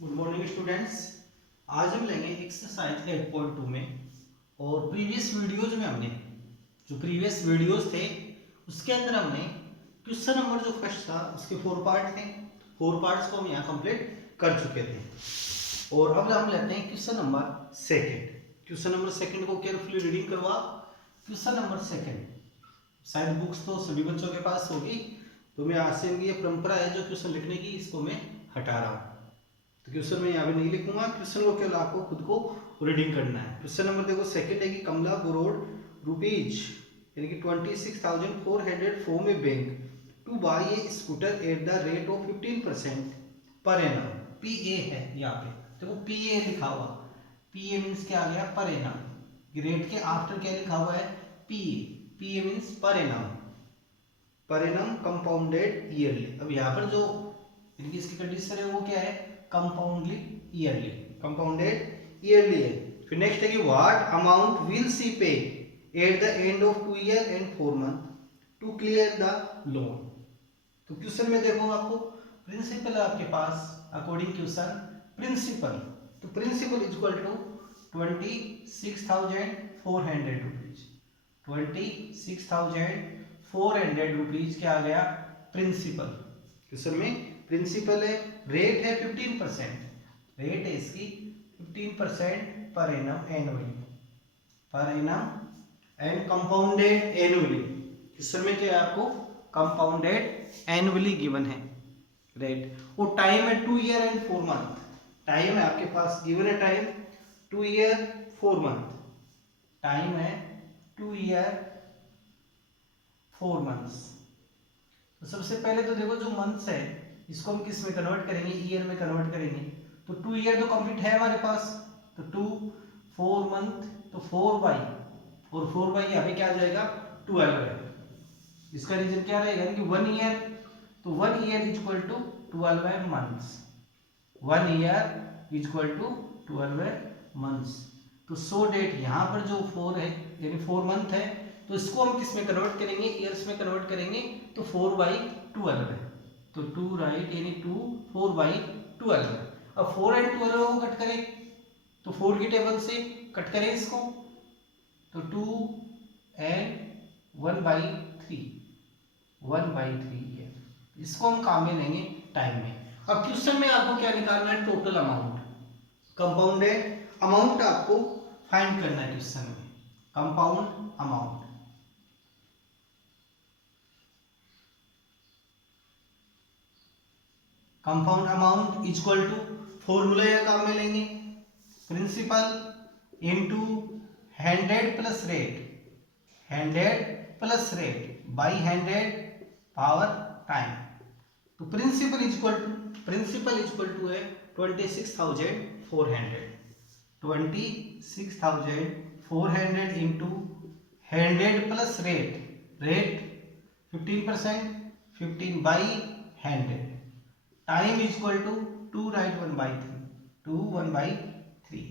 Good morning students. आज हम लेंगे एक्सरसाइज 8.2 में। और प्रीवियस वीडियोज में हमने जो प्रीवियस वीडियोज थे उसके अंदर हमने क्वेश्चन नंबर जो फर्स्ट था उसके 4 पार्ट थे। 4 पार्ट्स को हम यहाँ कंप्लीट कर चुके थे। और अब हम लेते हैं question number second. Question number second को केयरफुली रीडिंग करवा। क्वेश्चन नंबर सेकंड, शायद बुक्स तो सभी बच्चों के पास होगी, तो मैं आज से इनकी ये परंपरा है जो क्वेश्चन लिखने की, इसको मैं हटा रहा हूँ। तो क्वेश्चन में यहाँ पे नहीं लिखूंगा, क्वेश्चन को केवल आपको खुद को रीडिंग करना है। क्वेश्चन नंबर देखो सेकंड है कि कमला बोरोड रुपीज यानी कि 26,400 from a bank to buy a scooter at the rate of 15% per annum. P A है यहाँ पे, देखो पी ए लिखा हुआ। पी ए मीन्स क्या आ गया, पर एनम। रेट के आफ्टर क्या लिखा हुआ है, P A. P A means per annum, per annum compounded yearly. अब यहाँ पर जो इनकी इसकी कंडीशन है वो क्या है, कंपाउंडली ईयरली, कंपाउंडेड ईयरली है। फिर नेक्स्ट है कि what amount will she pay at the end of 2 year and 4 month to clear the loan. तो क्वेश्चन में देखो आपको प्रिंसिपल आपके पास अकॉर्डिंग क्वेश्चन प्रिंसिपल, तो principal is equal to 26,400 rupees. 26,400 rupees क्या आ गया, प्रिंसिपल। क्वेश्चन में प्रिंसिपल है, रेट है 15%, रेट है इसकी 15% per annum annually, per annum and compounded annually. Question में क्या है आपको, कंपाउंडेड एनुअली गिवन है रेट। और टाइम है 2 ईयर एंड 4 मंथ। टाइम है आपके पास गिवन है, टाइम 2 ईयर 4 मंथ, टाइम है 2 ईयर 4 मंथ्स। तो सबसे पहले तो देखो जो मंथ्स है इसको हम किस में कन्वर्ट करेंगे, ईयर में कन्वर्ट करेंगे। तो 2 ईयर तो कंप्लीट है हमारे पास, तो 2 4 मंथ, तो 4 बाई, और 4 बाई यहाँ पे क्या आ जाएगा 12 है। इसका रीजन क्या रहेगा कि 1 ईयर, तो 1 year is equal to 12 months. 1 year is equal to 12 months. तो सो डेट यहाँ पर जो 4 है यानी 4 मंथ है, तो इसको हम किस में कन्वर्ट करेंगे, ईयर्स में कन्वर्ट करेंगे, तो 4/12 है। तो 2 राइट यानी 2 4/12 है। अब 4 एंड 12 को कट करें, तो 4 की टेबल से कट करें इसको, तो 2 एंड 1/3, 1/3 है। इसको हम काम में लेंगे टाइम में। अब क्वेश्चन में आपको क्या निकालना है, टोटल अमाउंट, कंपाउंडेड अमाउंट आपको फाइंड करना है क्वेश्चन में, compound amount. Compound amount equal to formula या काम में लेंगे, principal into 100 plus rate, 100 plus rate by 100 power time. तो प्रिंसिपल इक्वल टू है 26,400, 26,400 into 100 plus rate, rate 15%, 15 by 100, time is equal to 2 right 1/3, 2 1/3।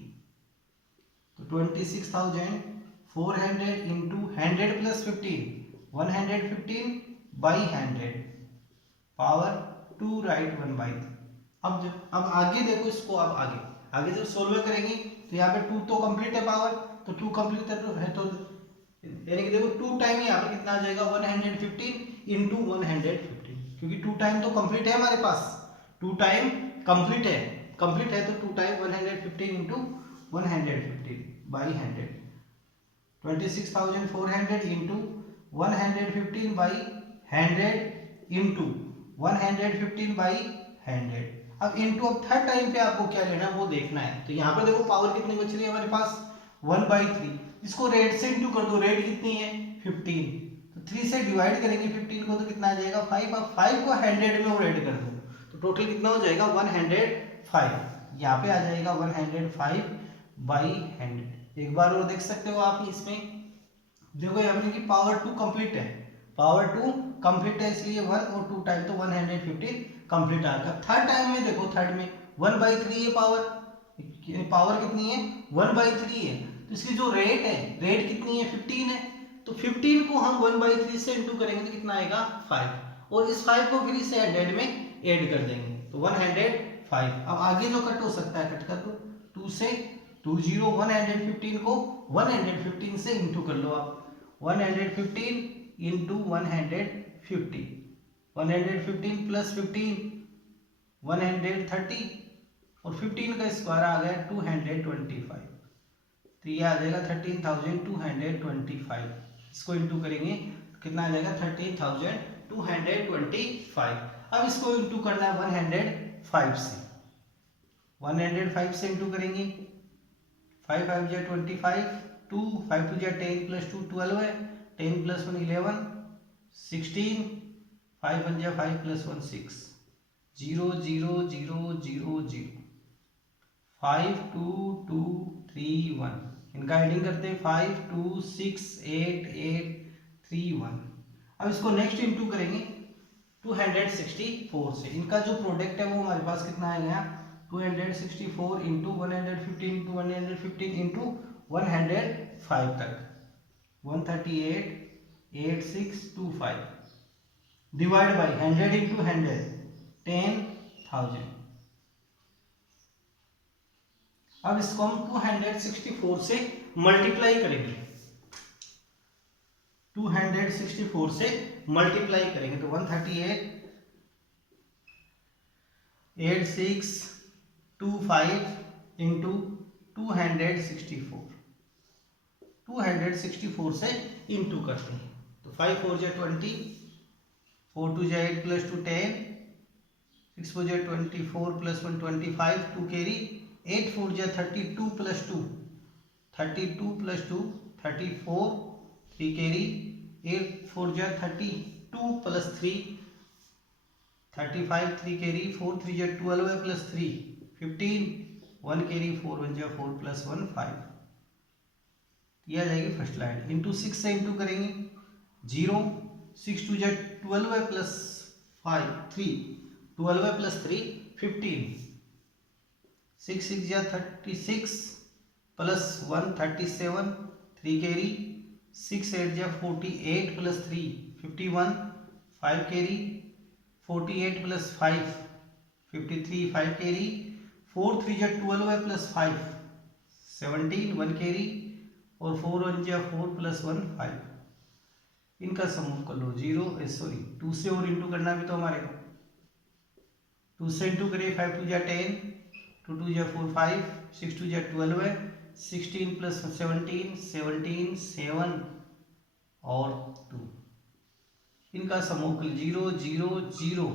तो 26,400 into 100 plus 15, 115 by 100 power 2 right 1/3। अब आगे देखो इसको, अब आगे जब सोल्व करेंगे तो यहाँ पे 2 तो कंप्लीट है पावर, तो 2 कंप्लीट है तो यानी कि देखो 2 टाइम यहाँ पे कितना आ जाएगा 115 इंटू 115, क्योंकि 2 टाइम तो कंप्लीट है हमारे पास, 2 टाइम कंप्लीट है तो 2 time 115 into 115 by 100, 26,400 into 115 by 100 into 115 by 100। अब इंटू, अब थर्ड टाइम पे आपको क्या लेना है वो देखना है। तो यहाँ पर देखो पावर कितनी बच रही है हमारे पास 1/3, इसको रेट से इंटू कर दो, रेट कितनी है 15, तो 3 से डिवाइड करेंगे 15 को तो कितना आ जाएगा 5। अब 5 को 100 में वो ऐड कर दो तो टोटल कितना हो जाएगा 105। यहाँ पे आ जाएगा 105 बाई 100। एक बार और देख सकते हो आप इसमें, देखो यहाँ पर कि पावर 2 कंप्लीट है, पावर 2 कंप्लीट है इसलिए 1 और 2 टाइम तो 115 कंप्लीट आ गया। थर्ड टाइम में देखो, थर्ड में 1/3 है पावर, पावर कितनी है 1/3 है, तो इसकी जो रेट है, रेट कितनी है 15 है, तो 15 को हम 1/3 से इंटू करेंगे तो कितना आएगा 5, और इस 5 को फिर इसे 100 में ऐड कर देंगे तो 105 5। अब आगे जो कट हो सकता है कट कर दो, 2 से 2 0 115 को 115 से इंटू कर लो आप, 115 इंटू 150, 115 प्लस 15 130 और 15 का स्क्वायर आ गया 225, तो ये आ जाएगा 13,225। इसको इंटू करेंगे कितना आ जाएगा 13,225। अब इसको इंटू करना है 105 से, 105 से इंटू करेंगे, 5 5 जा 25, 2 5 2 जा 10 प्लस 2 12 है, 10 प्लस 1 11, 16, 5 1 जा 5 प्लस 1 6, 0 0 0 0 0, 5 2 2 3 1। इनका एडिंग करते हैं 5 2 6 8 8 3 1। अब इसको नेक्स्ट इंटू करेंगे 264 से। इनका जो प्रोडक्ट है वो हमारे पास कितना आएगा 264 इंटू 115 इंटू 115 इंटू 105 तक 138,8625 डिवाइड बाई 100 इंटू 100 10,000। अब इसको हम 264 से मल्टीप्लाई करेंगे, 264 से मल्टीप्लाई करेंगे तो 138,8625 इंटू 264 से इंटू करते हैं तो 5 4 जा 20, 4 2 जा 8 प्लस 2 10, 6 4 जा 24 प्लस 1 25, 2 कैरी, 8 4 जा 32 प्लस 2 32 प्लस 2 34, 3 कैरी, 8 4 जा 32 प्लस 3 35, 3 कैरी, 4 3 जा 12 प्लस 3 15, 1 कैरी, 4 1 जा 4 प्लस 1 5। यह आ जाएगी फर्स्ट लाइन। इंटू 6 से इंटू करेंगे 0 6 2 जा 12 प्लस 5 3 12 प्लस 3 15, 6 6 जा 36 प्लस 1 37, 3 कैरी, 6 8 जा 48 प्लस 3 51, 5 कैरी, 48 प्लस 5 53, 5 कैरी, 4 3 जा 12 प्लस 5 17, 1 कैरी और 4 1 जा 4 प्लस 1 5। इनका समूह कर लो 2 से और इंटू करना भी तो हमारे को, 2 से इंटू करिए 5 2 जा 10, 2 2 जा 4 5, 6 2 जा 12 है, 16 प्लस 17 17 7 और 2। इनका समूह कर 0 0 0,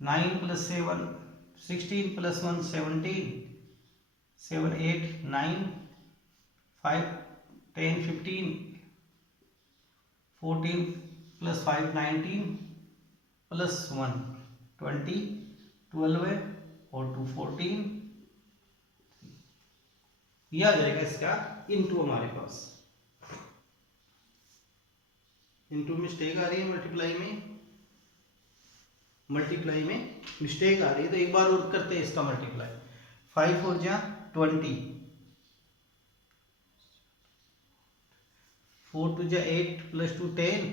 9 प्लस 7 16 प्लस 1 17, 7 8 9, 5 10 15, 14 प्लस 5 19 प्लस 1 20, 12 है और 2 14। यह आ जाएगा इसका इनटू हमारे पास। इनटू मिस्टेक आ रही है मल्टीप्लाई में मिस्टेक आ रही है तो एक बार और करते हैं इसका मल्टीप्लाई। 5 4 जा 20, 4 2 जा 8 प्लस 2 10,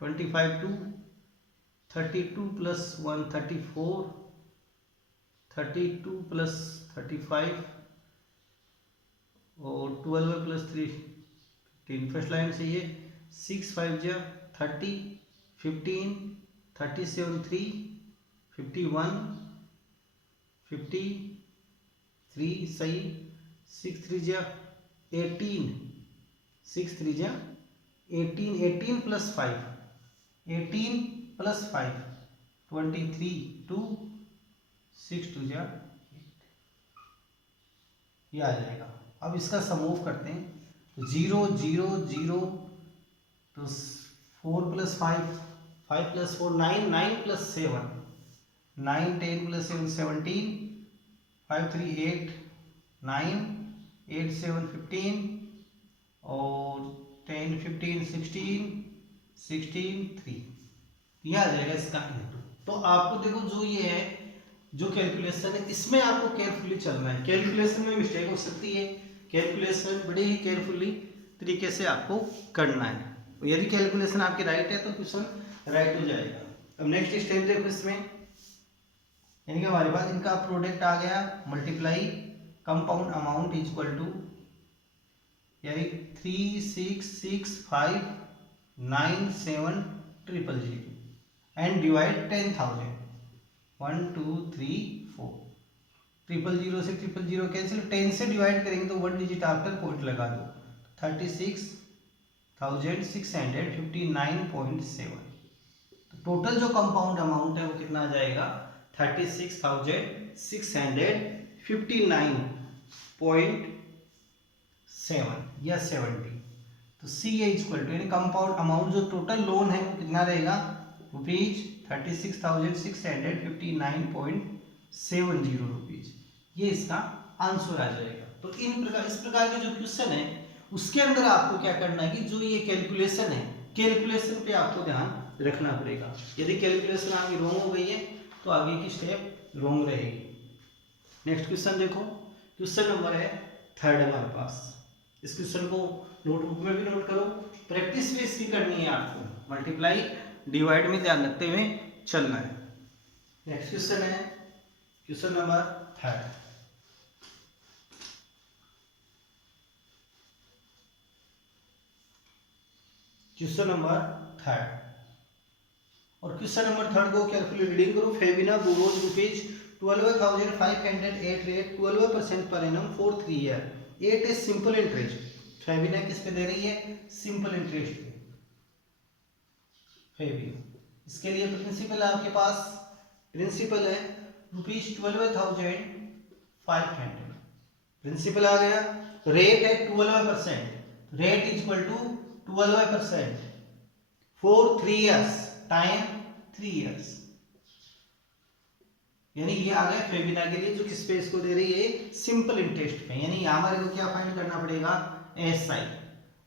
25 2, 32 प्लस 1 34, 32 प्लस 35 और 12 प्लस 3 15। फर्स्ट लाइन से ये 6 5 जा 30, 15, 37 3, 51, 53 सही, 6 3 जा 18, 6 3 जा 18, 18 प्लस 5 18 प्लस 5 23 2, 6 2 जा 8। यह आ जाएगा। अब इसका समूह करते हैं तो 0 0 0 तो 4 प्लस 5 5 प्लस 4 9 9 प्लस 7 9 10 प्लस 7 17, 5 3 8 9 8 7 15 और 10 15 16 16 3। यह आ जाएगा इसका इनटू। तो आपको देखो जो ये है जो कैलकुलेशन है इसमें आपको केयरफुली चलना है। कैलकुलेशन में मिस्टेक हो सकती है, कैलकुलेशन बड़े ही केयरफुली तरीके से आपको करना है। यदि कैलकुलेशन आपकी राइट है तो क्वेश्चन राइट हो जाएगा। अब नेक्स्ट स्टेप देखो इसमें यानी कि हमारे पास इनका प्रोडक्ट आ गया multiply compound amount equal to यानी 36659700 एंड डिवाइड 10,000 1 2 3 4 000 से 000 कैंसिल 10 से डिवाइड करेंगे तो 1 डिजिट आफ्टर पॉइंट लगा दो 36,659.7 तो टोटल जो कंपाउंड अमाउंट है वो कितना आ जाएगा 36,659.7 या 70। तो सी ए इक्वल टू यानी कंपाउंड अमाउंट जो टोटल लोन है वो कितना रहेगा रुपीज 36,659.70 रुपीज। ये इसका आंसर आ जाएगा। तो इस प्रकार के जो क्वेश्चन है उसके अंदर आपको क्या करना है कि जो ये कैलकुलेशन है कैलकुलेशन पे आपको ध्यान रखना पड़ेगा। यदि कैलकुलेशन आपकी रॉन्ग हो गई है तो आगे की स्टेप रॉन्ग रहेगी। नेक्स्ट क्वेश्चन देखो, क्वेश्चन नंबर है 3 हमारे पास। इस क्वेश्चन को नोटबुक में भी नोट करो, प्रैक्टिस भी इसकी करनी है आपको, मल्टीप्लाई डिवाइड में ध्यान रखते हुए चलना है। नेक्स्ट क्वेश्चन है क्वेश्चन नंबर 3। क्वेश्चन नंबर 3 और क्वेश्चन नंबर 3 को केयरफुली रीडिंग करो। Febina borrows rupees 12,508 rate 12% per annum for 3 year. 8 is simple interest. Febina किस पे दे रही है? सिंपल इंटरेस्ट पे। फेबिना इसके लिए प्रिंसिपल है आपके पास, प्रिंसिपल है रुपीज 12,500। प्रिंसिपल आ गया, रेट है 12%, rate equal to 12% for 3 years, time 3 years. यानी ये आ गया फेबिना के लिए जो किस पे इसको दे रही है? सिंपल इंटरेस्ट पे। यानी यहां हमारे को क्या फाइंड करना पड़ेगा? एसआई।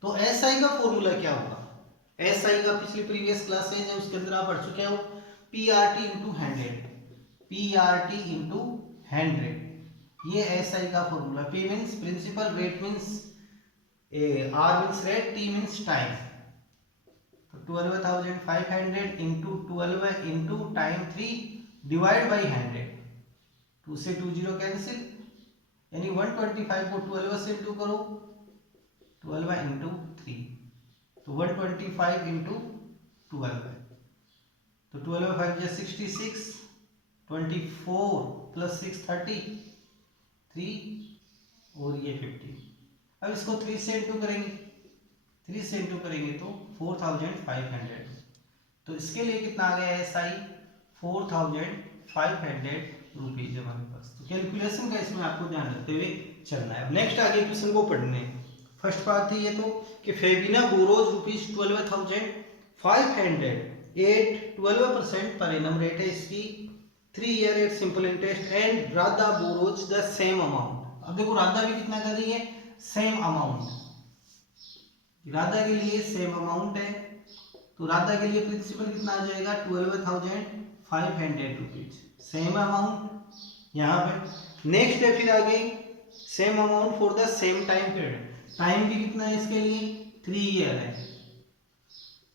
तो एसआई का फॉर्मूला क्या होगा? एसआई का पिछली प्रीवियस क्लासेज है उसके अंदर आप पढ़ चुके हो, पीआरटी इंटू 100, पीआरटी इंटू 100। ये एसआई का formula. P means principal, rate means R means rate, T means time. तो 12,500 into 12 into time 3 divide by 100। 2 से 2 0 कैंसिल, यानी 125 को 12 से इंटू करो, 12 इंटू 3 तो 125 इंटू 12। तो 12 5 जा 66, 24 प्लस 6 33 और ये 50। अब इसको 3 से इंटू करेंगे, 3 से इंटू करेंगे तो 4,500। तो इसके लिए कितना आ गया एसआई? 4,500 रुपीज हमारे पास। तो कैलकुलेशन का इसमें आपको ध्यान रखते हुए चलना है। अब नेक्स्ट आगे क्वेश्चन को पढ़ने। फर्स्ट पार्ट थी ये तो कि Febina borrows rupees 12,500 eight 12% per annum, rate है इसकी 3 year at simple interest, and Radha borrows the same amount. अब देखो राधा भी कितना कर रही है? Same amount. राधा के लिए सेम अमाउंट है तो राधा के लिए प्रिंसिपल कितना आ जाएगा? 12,500 रुपीज, सेम अमाउंट यहाँ पे। नेक्स्ट है फिर आगे same amount for the same time period. Time भी कितना है इसके लिए? 3 ईयर है।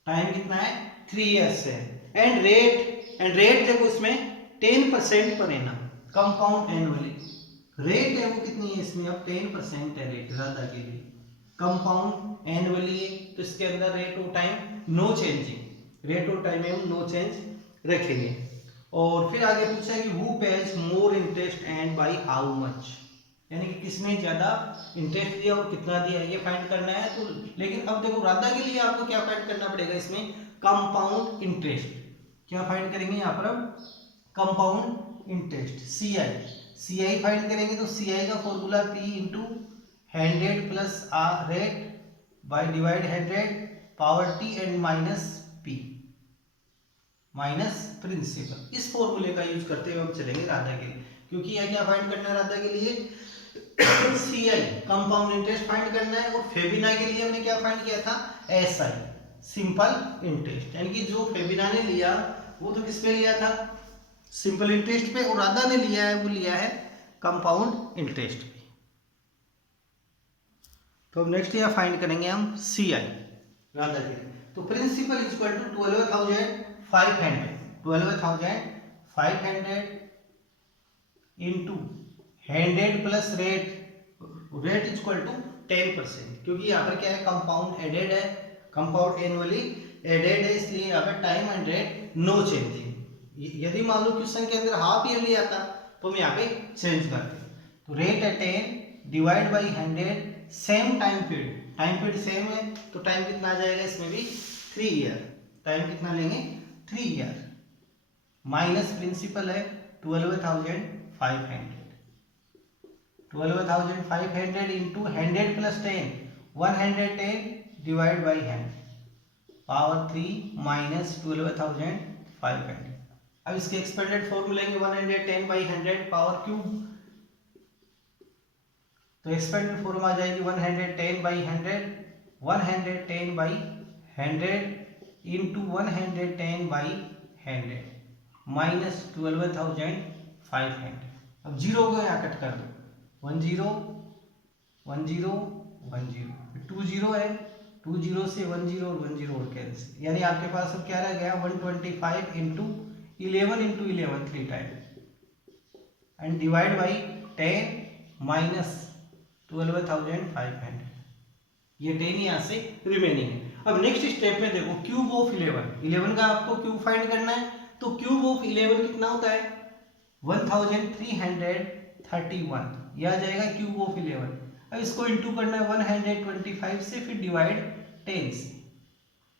टाइम कितना है? 3 ईयर्स है। एंड रेट देखो इसमें 10% पर एनम, कंपाउंड एनुअली। रेट है वो कितनी है इसमें? अब 10% है रेट राधा के लिए, कंपाउंड एनुअली है तो इसके अंदर rate of time no changing, rate of time में हम नो चेंज रखेंगे। और फिर आगे पूछा है कि who page more interest and by how much, यानी कि किसने ज्यादा इंटरेस्ट दिया और कितना दिया ये फाइंड करना है। तो लेकिन अब देखो राधा के लिए आपको क्या फाइंड करना पड़ेगा इसमें? Compound interest. क्या फाइंड करेंगे यहाँ पर? अब कंपाउंड इंटरेस्ट सीआई फाइंड करेंगे तो सीआई का formula P into 100 plus R rate by divide 100 power T and minus P minus principal. इस फॉर्मूले का यूज करते हुए हम चलेंगे राधा के लिए, क्योंकि यह क्या फाइंड करना है राधा के लिए? सीआई कंपाउंड इंटरेस्ट फाइंड करना है। और फेबिना के लिए हमने क्या फाइंड किया था? SI simple interest. यानी कि जो फेबिना ने लिया वो तो किस पे लिया था? सिंपल इंटरेस्ट पे, और राधा ने लिया है वो लिया है कंपाउंड इंटरेस्ट पे। तो अब नेक्स्ट यहाँ फाइंड करेंगे हम सीआई राधा के लिए। तो principal equal to 12,500 into 100 plus rate, rate is equal to 10%, क्योंकि यहाँ पर क्या है, कंपाउंड एडेड है, कंपाउंड एनुअली एडेड है, इसलिए यहाँ पर time and rate no changing. यदि मान लो क्वेश्चन के अंदर हाफ ईयरली आता तो हम यहाँ पे चेंज करते हैं। तो रेट है 10 divide by 100, same time period same है, तो टाइम कितना आ जाएगा इसमें भी 3 ईयर। टाइम कितना लेंगे, 3 ईयर, माइनस प्रिंसिपल है 12,500, 12,500 into 100 plus 10, 110 divide by 100 power 3 minus 12,500। अब इसके एक्सपेंडेड फॉर्म लेंगे 110 बाई 100 पावर क्यूब, तो एक्सपेंडेड फॉर्म आ जाएगी 110 by 100, 110 by 100 into 110 by 100 minus 12,500। अब जीरो को यहाँ कट कर दो, 1 0 1 0 1 0, 2 0 है, 2 0 से 1 0 और 1 0 और कैंसिल, यानी आपके पास अब क्या रह गया 125 into 11 into 11 3 time and divide by 10 minus 12,500, ये 10 यहाँ से रिमेनिंग है। अब नेक्स्ट स्टेप में देखो क्यूब ऑफ 11 का आपको क्यूब फाइंड करना है, तो क्यूब ऑफ 11 कितना होता है 1331, यह आ जाएगा क्यूब ऑफ 11। अब इसको इंटू करना है 125 से, फिर डिवाइड 10 से,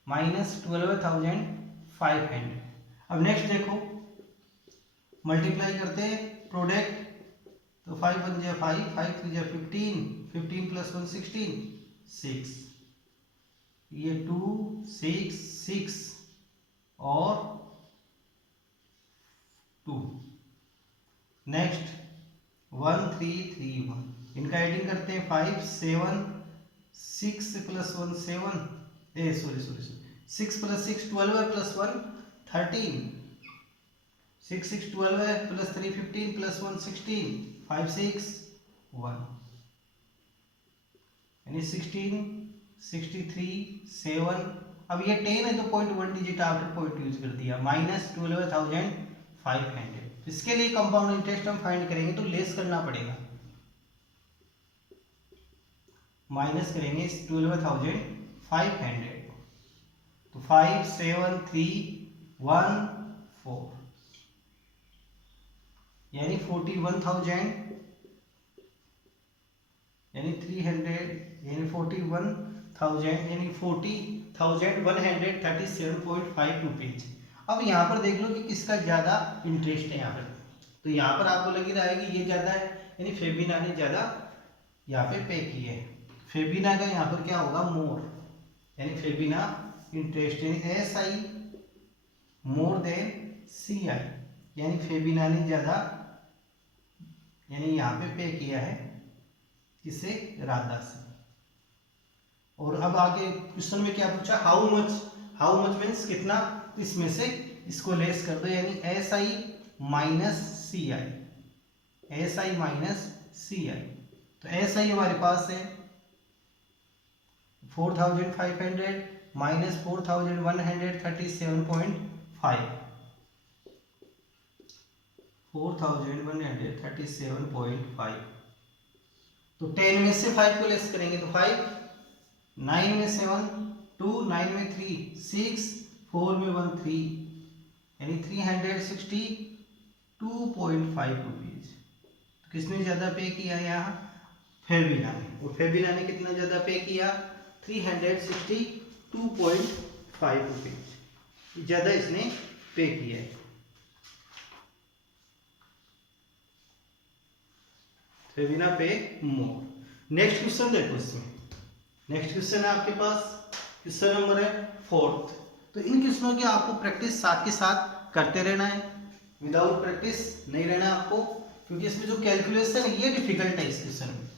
माइनस 12,500। अब नेक्स्ट देखो मल्टीप्लाई करते हैं प्रोडक्ट, तो 5 1 जा 5, 5 3 जा 15, 15 प्लस 1 16, 6, ये 2 6 6 और 2, नेक्स्ट 1 3 3 1, इनका एडिंग करते हैं 5 7 6 प्लस 1 7, सॉरी 6 प्लस 6 12 है प्लस 1 13, 6 6 12 है प्लस 3 15 प्लस 1 16, 5 6 1, यानी 16 63 7। अब ये 10 है तो 0.1 डिजिट आफ्टर पॉइंट यूज कर दिया, माइनस 12,500। इसके लिए कंपाउंड इंटरेस्ट हम फाइंड करेंगे तो लेस करना पड़ेगा, माइनस करेंगे 12,500, तो 5 7 3 1 4, यानी 41,000, यानी 300, यानी 41,000, यानी 40,137.5 रुपीज। अब यहाँ पर देख लो कि किसका ज्यादा इंटरेस्ट है यहाँ पर, तो यहाँ पर आपको लग ही रहा है कि ये ज्यादा है, यानी फेबिना ने ज्यादा यहाँ पे पे किए है। फेबिना का यहाँ पर क्या होगा मोर, यानी फेबिना इंटरेस्ट, यानी SI मोर देन CI, यानी फेबिना ने ज्यादा, यानी यहाँ पे किया है किसे, राधा से। और अब आगे क्वेश्चन में क्या पूछा, हाउ मच मीन्स कितना, इसमें से इसको लेस कर दो, यानी SI minus CI, SI minus CI, तो SI हमारे पास है 4,500 माइनस 4,137.5, 4,137.5, तो 10 में से 5 को लेस करेंगे तो 5, 9 में 7 2, 9 में 3 6, 4 में 1 3, यानी 362.5 रुपीज। तो किसने ज्यादा पे किया यहाँ, फेबिना ने, और फेबिना ने कितना ज्यादा पे किया 362.5 रुपीज ज्यादा इसने पे किया है। फेबिना पे मोर। नेक्स्ट क्वेश्चन देखो, इसमें नेक्स्ट क्वेश्चन है आपके पास, क्वेश्चन नंबर है 4th। तो इन क्वेश्चनों की आपको प्रैक्टिस साथ के साथ करते रहना है, विदाउट प्रैक्टिस नहीं रहना आपको, क्योंकि इसमें जो कैलकुलेशन है ये डिफिकल्ट है। इस क्वेश्चन में,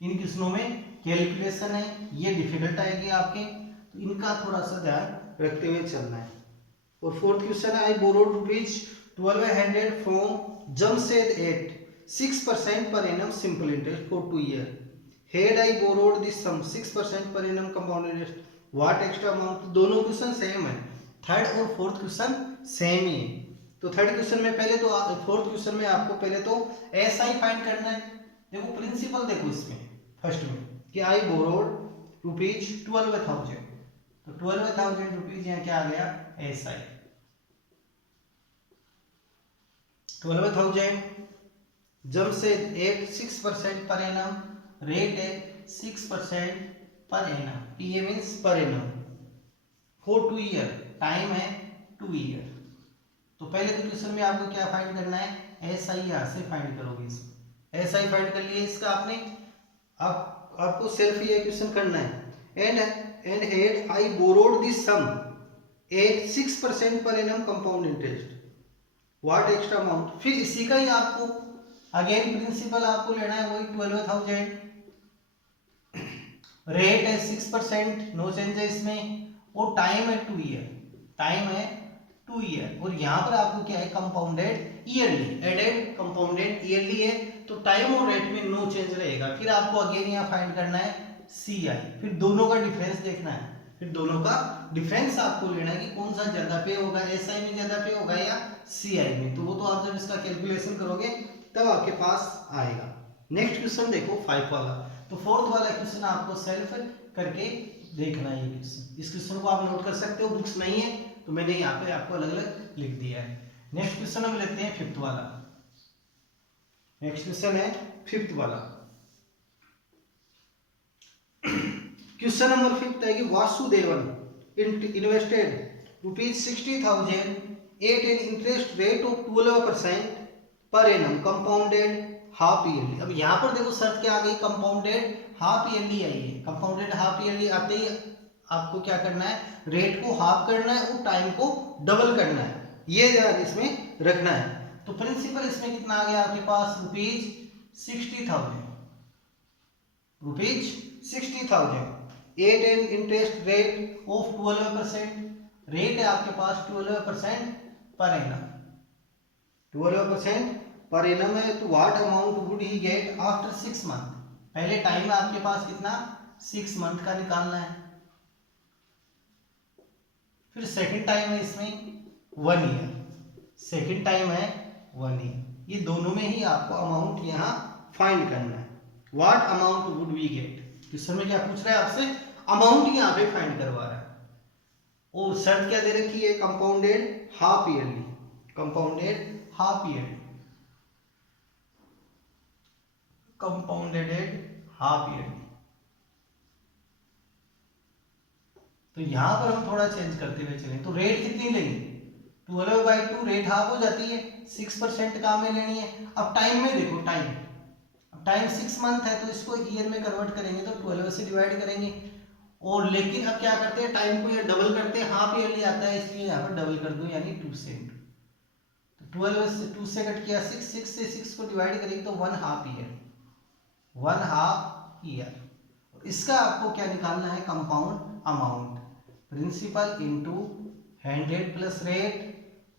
इन क्वेश्चनों में कैलकुलेशन है ये डिफिकल्ट आएगी आपके, तो इनका थोड़ा सा ध्यान रखते हुए चलना है। और 4th क्वेश्चन है, I borrowed rupees 1200 from Jamshed at 6% per annum simple interest for 2 years. Had I borrowed this sum 6% per annum compound interest, what extra amount? दोनों क्वेश्चन सेम है, थर्ड और फोर्थ क्वेश्चन सेम ही है। तो third question में पहले तो fourth question में आपको पहले तो SI फाइंड करना है। देखो प्रिंसिपल देखो इसमें फर्स्ट में कि आई बोरोड रुपीज 12,000, तो 12,000 रुपीज यहाँ क्या आ गया SI 12,000 जब से 6% पर एनम, रेट है 6% per annum, PA means per annum, for 2 year, time है 2 ईयर। तो पहले तो क्वेश्चन में आपको क्या फाइंड करना है, SI यहाँ से फाइंड करोगे, SI फाइंड कर लिए इसका आपने। आपको सेल्फ ये क्वेश्चन करना है and had I borrowed this sum at 6% per annum compound interest, what extra amount. फिर इसी का ही आपको अगेन प्रिंसिपल आपको लेना है, वही 12,000, रेट है 6%, नो चेंज है इसमें, और टाइम है 2 ईयर, टाइम है 2 ईयर। और यहाँ पर आपको क्या है compounded yearly, added compounded yearly है, तो टाइम और रेट में नो चेंज रहेगा। फिर आपको अगेन यहाँ फाइंड करना है CI, फिर दोनों का डिफरेंस देखना है, फिर दोनों का डिफरेंस आपको लेना है कि कौन सा ज्यादा पे होगा, SI में ज्यादा पे होगा या CI में। तो वो तो आप जब इसका कैलकुलेशन करोगे तब आपके पास आएगा। नेक्स्ट क्वेश्चन देखो 5 वाला, तो फोर्थ वाला क्वेश्चन आपको सेल्फ करके देखना है। ये क्वेश्चन, इस क्वेश्चन को आप नोट कर सकते हो, बुक्स नहीं है तो मैंने यहाँ पे आपको अलग अलग लिख दिया है। नेक्स्ट क्वेश्चन हम लेते हैं 5th वाला। नेक्स्ट क्वेश्चन है 5th वाला। क्वेश्चन नंबर 5 है कि Vasudevan invested ₹60,000 at an interest rate of 12% per annum compounded half yearly. अब यहाँ पर देखो शर्त क्या आ गई, कंपाउंडेड हाफ ईयरली आई है। कंपाउंडेड हाफ ईयरली आते ही आपको क्या करना है, रेट को हाफ करना है और टाइम को डबल करना है, ये ध्यान इसमें रखना है। तो प्रिंसिपल इसमें कितना आ गया आपके पास, ₹60,000, ₹60,000 at an interest rate of 12%, rate है आपके पास 12% पर एनम, 12% पर एनम है। तो what amount would he get after 6 month. पहले टाइम है आपके पास कितना, 6 मंथ का निकालना है। फिर सेकंड टाइम है इसमें 1 ईयर, सेकंड टाइम है 1 ईयर। ये दोनों में ही आपको अमाउंट यहाँ फाइंड करना है। What amount would we get, question में क्या पूछ रहा है आपसे, अमाउंट यहाँ पे फाइंड करवा रहा है। और शर्त क्या दे रखी है, compounded half yearly, compounded half yearly, compounded half yearly. तो यहां पर हम थोड़ा चेंज करते हुए चलें, तो रेट कितनी लेंगे, 12/2, रेट हाफ हो जाती है, 6% काम में लेनी है। अब टाइम में देखो, टाइम 6 मंथ है, तो इसको ईयर में कन्वर्ट करेंगे तो 12 से डिवाइड करेंगे। और लेकिन अब क्या करते हैं, टाइम को ये डबल करते हैं, हाफ ईयरली आता है इसलिए यहाँ पर डबल कर दूं, यानी 2 से। तो 12 से 2 से कट किया 6, 6 से 6 को डिवाइड करेंगे तो 1 हाफ ईयर, 1 हाफ ईयर। इसका आपको क्या निकालना है, compound amount, principal into 100 plus rate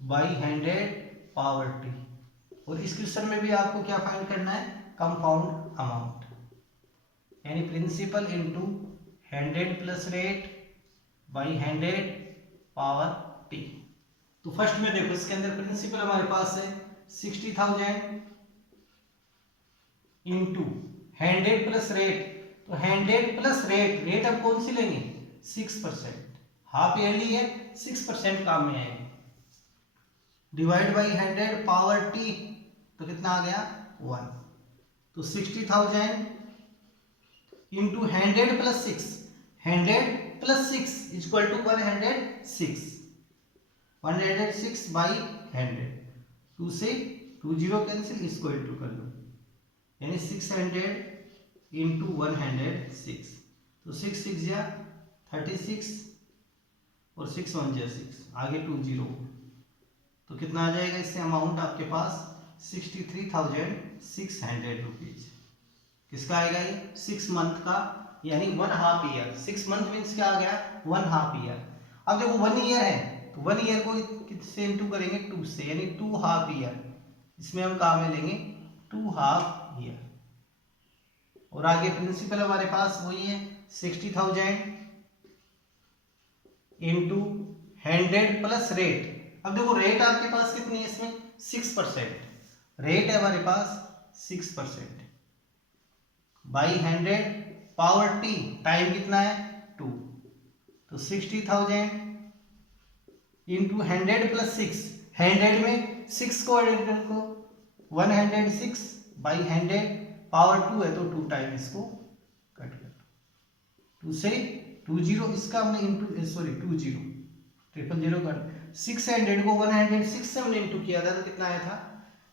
by 100 power t। और इस क्वेश्चन में भी आपको क्या फाइंड करना है, कंपाउंड अमाउंट, यानी principal into 100 plus rate by 100 power t। तो फर्स्ट में देखो इसके अंदर प्रिंसिपल हमारे पास है 60,000 इंटू 100 प्लस रेट, तो 100 प्लस रेट, रेट अब कौन सी लेंगे, 6%, हाफ ईयरली है, 6% काम में आएगा, डिवाइड बाई 100 पावर t, तो कितना आ गया 1। तो 60,000 into 100 plus 6, 100 plus 6 equal to 106, 106 by 100, 2 से 2 0 कैंसिल, इसको इंटू कर लो, यानी 600 इंटू 106, तो 6 6 या 36 और 6 1 जा 6, आगे 2 0, तो कितना आ जाएगा इससे अमाउंट आपके पास 63,600 रुपीज। किसका आएगा ये, 6 मंथ का, यानी 1 हाफ ईयर। 6 मंथ मीन्स क्या आ गया, 1 हाफ ईयर। अब देखो 1 ईयर है, तो 1 ईयर को किससे इंटू करेंगे, 2 से, यानी 2 हाफ ईयर। इसमें हम काम में लेंगे 2 हाफ ईयर। और आगे प्रिंसिपल हमारे पास वही है 60,000 इंटू 100 प्लस रेट, अब देखो रेट आपके पास कितनी है इसमें 6%, रेट है हमारे पास 6%, बाई 100 पावर टी, टाइम कितना है 2, तो 60,000 इंटू 100 प्लस 6, 100 में 6 को ऐड करो 106 बाई 100 पावर 2 है तो 2 टाइम इसको कट कर दो, 2 से 20, इसका हमने इंटू सॉरी 20 000 कर 600 को 106 से हमने इंटू किया था तो कितना आया था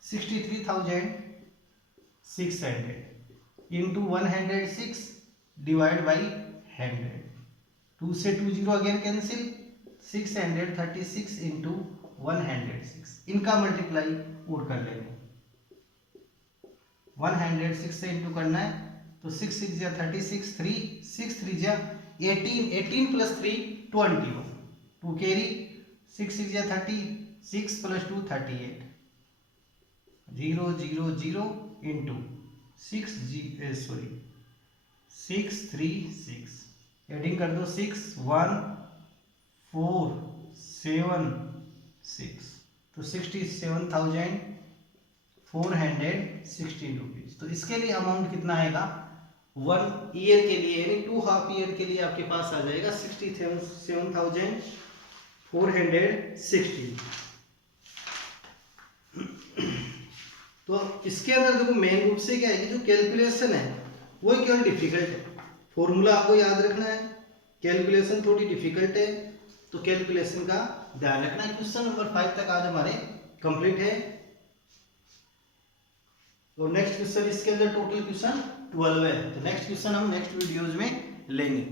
63,600 इंटू 106 डिवाइड बाई 100, 2 से 20 अगेन कैंसिल, 636 इंटू 106, इनका मल्टीप्लाई और कर लेंगे, 106 से इंटू करना है तो 6 6 जा 36, 3 6 3 जा 18, 18 प्लस 3 21, 2 कैरी, 6 6 जा 36 प्लस 2 38, 0 0 0 इंटू 6 3 6, एडिंग कर दो 6 1 4 7 6, तो 67,416 रुपीज। तो इसके लिए अमाउंट कितना आएगा 1 ईयर के लिए यानी 2 हाफ ईयर के लिए आपके पास आ जाएगा 67,416। तो इसके अंदर देखो मेन रूप से क्या है कि जो कैलकुलेशन है वो केवल डिफिकल्ट है, फॉर्मूला आपको याद रखना है, कैलकुलेशन थोड़ी डिफिकल्ट है तो कैलकुलेशन का ध्यान रखना है। क्वेश्चन नंबर 5 तक आज हमारे कंप्लीट है और नेक्स्ट क्वेश्चन इसके अंदर टोटल क्वेश्चन 12 है, तो नेक्स्ट क्वेश्चन हम नेक्स्ट वीडियोज में लेंगे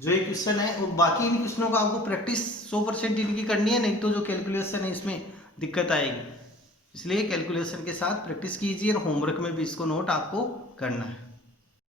जो ये क्वेश्चन है, और बाकी इन क्वेश्चनों का आपको प्रैक्टिस 100% इनकी करनी है, नहीं तो जो कैलकुलेशन है इसमें दिक्कत आएगी, इसलिए कैलकुलेशन के साथ प्रैक्टिस कीजिए और होमवर्क में भी इसको नोट आपको करना है।